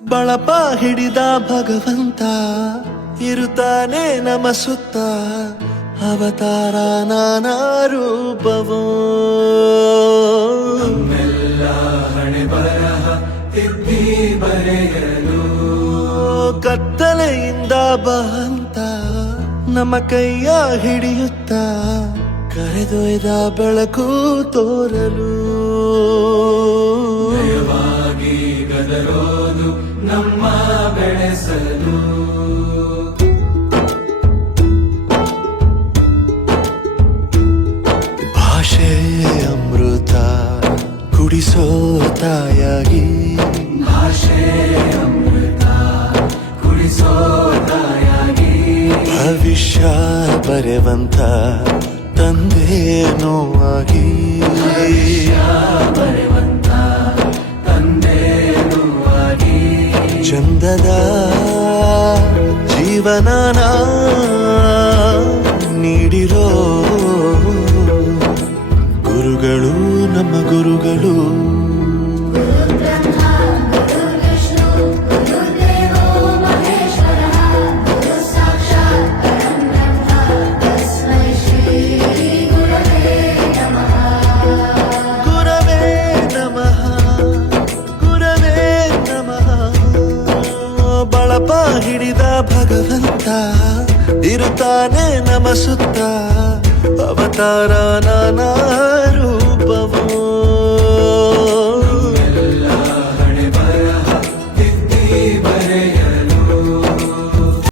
ಬಳಪ ಹಿಡಿದ ಭಗವಂತ ಇರುತ್ತಾನೆ ನಮ ಸುತ್ತ ಅವತಾರ ನಾನಾ ರೂಪವೋ ನಮ್ಮೆಲ್ಲ ಹಣೆ ಬರಹ ತಿದ್ದಿ ಬರೆಯಲು ಕತ್ತಲೆಯಿಂದ ಬಂತ ನಮ್ಮ ಕೈಯ ಹಿಡಿಯುತ್ತ ಕರೆದೊಯ್ದ ಬೆಳಕು ತೋರಲು ನಯವಾಗಿ ಗದರೋದು ನಮ್ಮ ಬೆಳೆಸಲು ಭಾಷೆ ಅಮೃತ ಕುಡಿಸೋ ತಾಯಾಗಿ ಭಾಷೆ ಅಮೃತ ಕುಡಿಸೋ ತಾಯಾಗಿ ಭವಿಷ್ಯ ಬರೆವಂತ ತಂದೇನೋ ಆಗಿ ಬರೆವಂತ ತಂದೇನೂ ಆಗಿ ಚಂದದ ಜೀವನನ ನೀಡಿರೋ ಗುರುಗಳು ನಮ್ಮ ಗುರುಗಳು ಗುರವೇ ನಮಃ ಗುರವೇ ನಮಃ ಬಳಪ ಹಿಡಿದ ಭಗವಂತ ಇರುತ್ತಾನೆ ನಮ ಸುತ್ತ ಅವತಾರ ನಾನಾ ರೂಪ